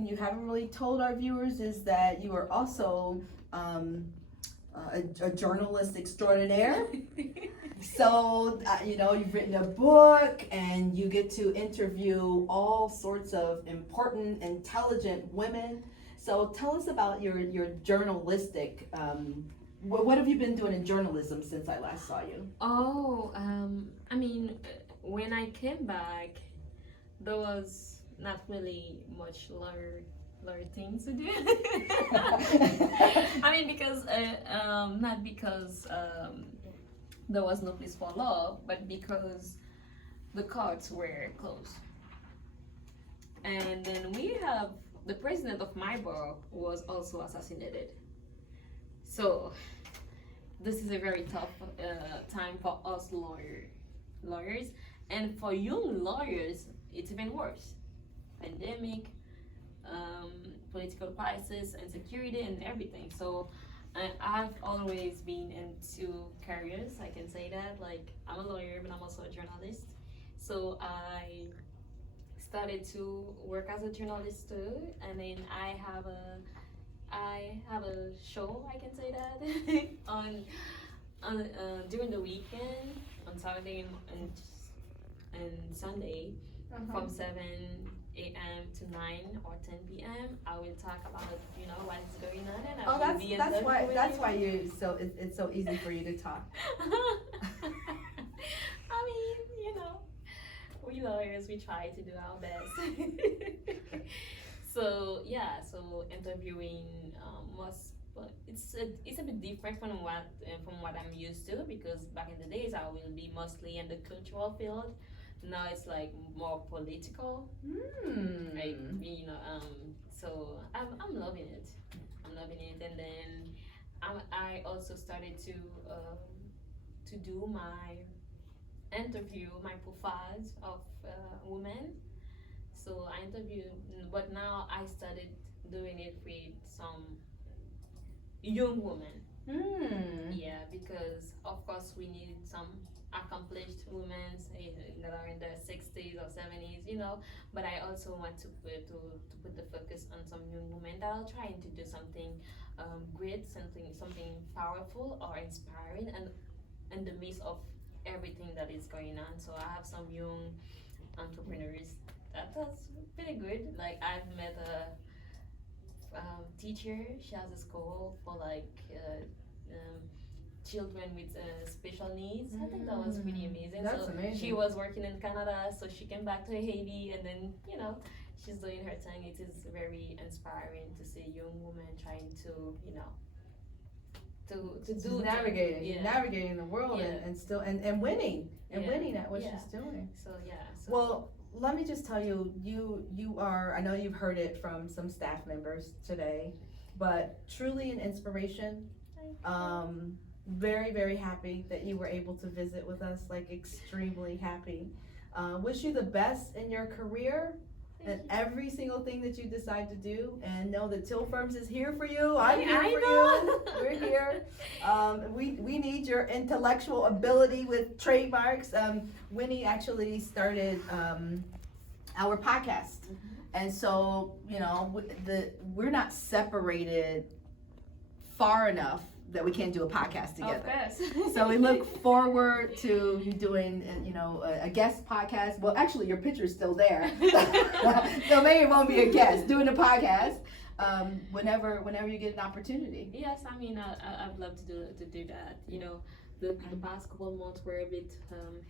You haven't really told our viewers is that you are also a journalist extraordinaire. So, you've written a book and you get to interview all sorts of important, intelligent women. So, tell us about your journalistic. What have you been doing in journalism since I last saw you? Oh, I mean, when I came back, there was not really much lawyer things to do. I mean, because not because there was no place for law, but because the courts were closed. And then we have the president of my borough was also assassinated. So this is a very tough time for us lawyers, and for young lawyers, it's even worse. Pandemic, political crisis, insecurity, and everything. So I've always been into careers. I can say that. Like I'm a lawyer, but I'm also a journalist. So I started to work as a journalist too, and then I have a show. I can say that on during the weekend on Saturday and Sunday from 7 a.m. to 9 or 10 p.m. I will talk about what is going on, and I will be in touch with that's you. why it's so easy for you to talk. I mean, we lawyers, we try to do our best. So yeah, so interviewing but it's a bit different from what I'm used to, because back in the days I will be mostly in the cultural field. Now it's like more political, right? So I'm loving it. I'm loving it, and then I also started to do my profiles of women. So I interviewed, but now I started doing it with some young women. Yeah, because of course we need some accomplished women that are in their 60s or 70s, But I also want to put the focus on some young women that are trying to do something great, something powerful or inspiring, and in the midst of everything that is going on. So I have some young entrepreneurs. That's pretty good. Like I've met a teacher. She has a school for children with special needs. I think that was pretty amazing. That's so amazing. She was working in Canada, so she came back to Haiti, and then she's doing her thing. It is very inspiring to see young women trying to to do navigating the world, and still and winning at what she's doing. So yeah. So Well, let me just tell you, you are, I know you've heard it from some staff members today, but truly an inspiration. Very, very happy that you were able to visit with us, like extremely happy. Wish you the best in your career and every single thing that you decide to do, and know that TEIL Firms is here for you. I'm here for you. We're here. We need your intellectual ability with trademarks. Winnie actually started our podcast, and so we're not separated far enough that we can't do a podcast together. Of course. So we look forward to you doing, a guest podcast. Well, actually, your picture's still there, so maybe it won't be a guest. Doing a podcast, whenever you get an opportunity. Yes, I mean, I'd love to do that. The past couple of months were a bit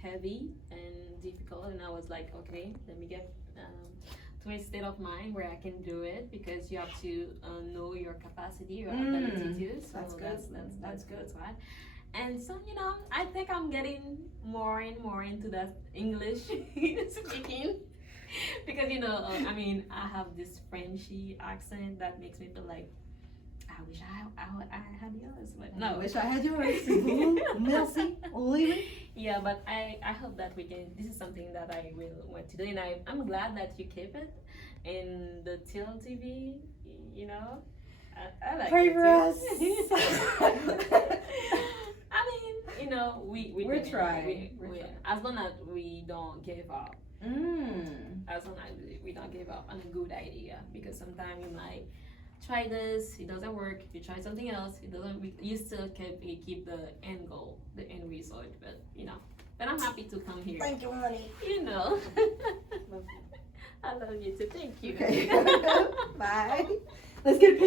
heavy and difficult, and I was like, okay, let me get to a state of mind where I can do it, because you have to know your capacity, your ability to. So that's good, right? And so I think I'm getting more and more into that English speaking, because I mean, I have this Frenchy accent that makes me feel like I wish I had yours, but no. I wish I had yours. Merci. Really? Yeah, but I hope that we can. This is something that I will want to do, and I'm glad that you keep it in the TEIL TV. I like Pray it for too. us. I mean, we're trying. as long as we don't give up. As long as we don't give up on a good idea, because sometimes you might try this, it doesn't work. You try something else, it doesn't. You still keep the end goal, the end result. But but I'm happy to come here. Thank you, honey. I love you too. Thank you. Okay. Bye. Let's get a picture.